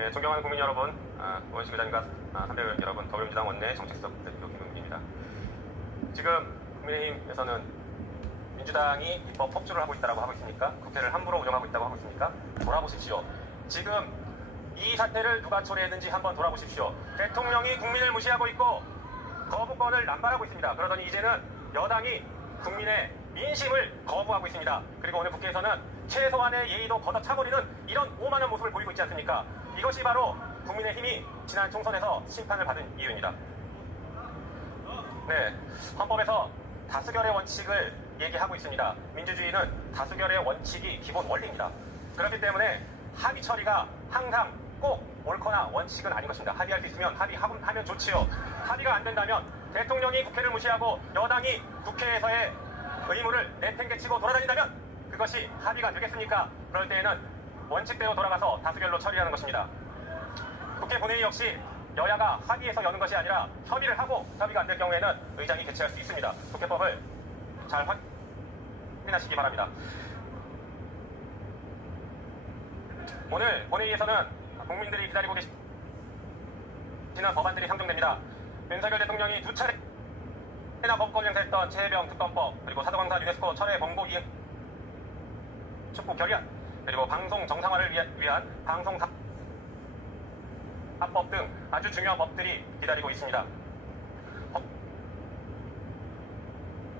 예, 존경하는 국민 여러분, 원식 의장님과 선배 여러분, 더불어민주당 원내 정책석 대표 김은민입니다. 지금 국민의힘에서는 민주당이 입법 폭주를 하고 있다고 하고 있습니까? 국회를 함부로 운영하고 있다고 하고 있습니까? 돌아보십시오. 지금 이 사태를 누가 초래했는지 한번 돌아보십시오. 대통령이 국민을 무시하고 있고 거부권을 남발하고 있습니다. 그러더니 이제는 여당이 국민의 민심을 거부하고 있습니다. 그리고 오늘 국회에서는 최소한의 예의도 걷어차버리는 이런 오만한 모습을 보이고 있지 않습니까? 이것이 바로 국민의힘이 지난 총선에서 심판을 받은 이유입니다. 네, 헌법에서 다수결의 원칙을 얘기하고 있습니다. 민주주의는 다수결의 원칙이 기본 원리입니다. 그렇기 때문에 합의 처리가 항상 꼭 옳거나 원칙은 아닌 것입니다. 합의할 수 있으면 합의하면 좋지요. 합의가 안 된다면 대통령이 국회를 무시하고 여당이 국회에서의 의무를 내팽개치고 돌아다닌다면 그것이 합의가 되겠습니까? 그럴 때에는 원칙대로 돌아가서 다수결로 처리하는 것입니다. 국회 본회의 역시 여야가 합의해서 여는 것이 아니라 협의를 하고 협의가 안 될 경우에는 의장이 개최할 수 있습니다. 국회법을 잘 확인하시기 바랍니다. 오늘 본회의에서는 국민들이 기다리고 계시는 법안들이 상정됩니다. 윤석열 대통령이 두 차례나 법권 행사했던 최혜병 특검법, 그리고 사도광산 유네스코 철회 번복 이행 촉구 결의안, 그리고 방송 정상화를 위한 방송사법 등 아주 중요한 법들이 기다리고 있습니다.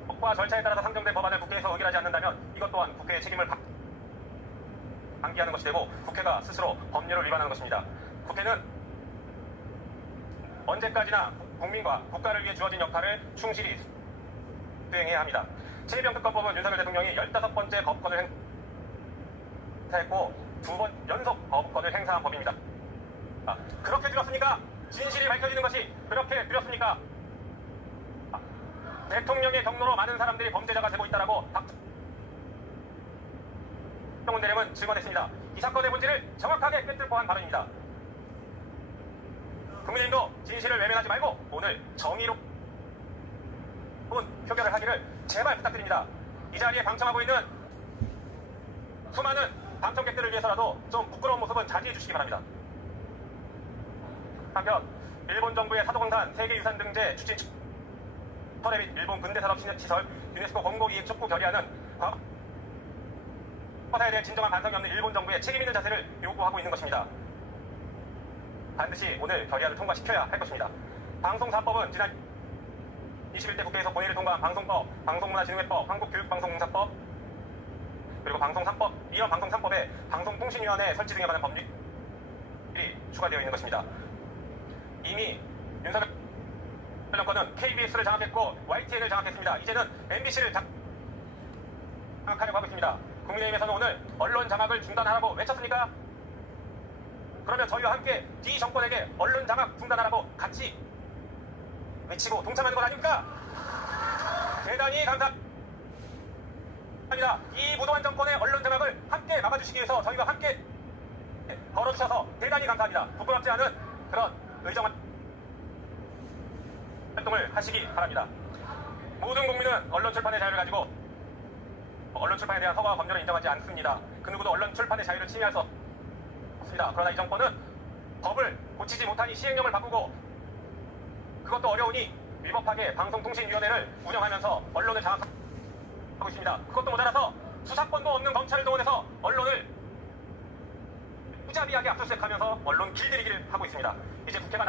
법과 절차에 따라서 상정된 법안을 국회에서 의결하지 않는다면 이것 또한 국회의 책임을 방기하는 것이 되고 국회가 스스로 법률을 위반하는 것입니다. 국회는 언제까지나 국민과 국가를 위해 주어진 역할을 충실히 수행해야 합니다. 최혜병 특검법은 윤석열 대통령이 15번째 법권을 행사했고 2번 연속 법권을 행사한 법입니다. 그렇게 두렵습니까? 진실이 밝혀지는 것이 그렇게 두렵습니까? 대통령의 경로로 많은 사람들이 범죄자가 되고 있다라고 박정훈 대령은 증언했습니다. 이 사건의 본질을 정확하게 꿰뚫고 한 발언입니다. 국민의힘도 진실을 외면하지 말고 오늘 정의로운 표결을 하기를 제발 부탁드립니다. 이 자리에 방청하고 있는 수많은 방청객들을 위해서라도 좀 부끄러운 모습은 자제해 주시기 바랍니다. 한편 일본 정부의 사도광산 세계유산 등재 추진 철회 및 일본 근대산업시설 유네스코 권고이익 촉구 결의안은 과거사에 대해 진정한 반성이 없는 일본 정부의 책임있는 자세를 요구하고 있는 것입니다. 반드시 오늘 결의안을 통과시켜야 할 것입니다. 방송사법은 지난 21대 국회에서 본회의를 통과한 방송법, 방송문화진흥회법, 한국교육방송공사법, 그리고 방송 3법, 이런 방송 3법에 방송통신위원회 설치 등에 관한 법률이 추가되어 있는 것입니다. 이미 윤석열 정권은 KBS를 장악했고 YTN을 장악했습니다. 이제는 MBC를 장악하려고 하고 있습니다. 국민의힘에서는 오늘 언론 장악을 중단하라고 외쳤습니까? 그러면 저희와 함께 이 정권에게 언론 장악 중단하라고 같이 외치고 동참하는 건 아닙니까? 대단히 감사합니다. 이 무도한 정권의 언론 장악을 함께 막아주시기 위해서 저희와 함께 걸어주셔서 대단히 감사합니다. 부끄럽지 않은 그런 의정 활동을 하시기 바랍니다. 모든 국민은 언론 출판의 자유를 가지고 언론 출판에 대한 허가와 법률을 인정하지 않습니다. 그 누구도 언론 출판의 자유를 침해할 수 없습니다. 그러나 이 정권은 법을 고치지 못하니 시행령을 바꾸고 그것도 어려우니 위법하게 방송통신위원회를 운영하면서 언론을 장악하고 있습니다. 그것도 모자라서 수사권도 없는 검찰을 동원해서 언론을 무자비하게 압수수색하면서 언론 길들이기를 하고 있습니다. 이제 국회가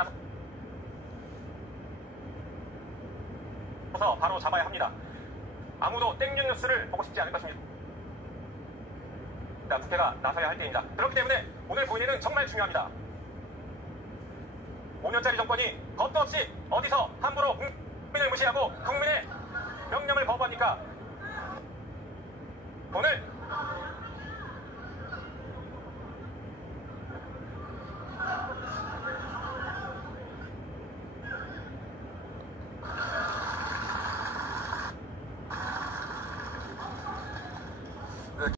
나서서 바로 잡아야 합니다. 아무도 땡뉴 뉴스를 보고 싶지 않을 것입니다. 국회가 나서야 할 때입니다. 그렇기 때문에 오늘 본회의는 정말 중요합니다. 5년짜리 정권이 겁도 없이 어디서 함부로 국민을 무시하고 국민의 명령을 거부합니까? 오늘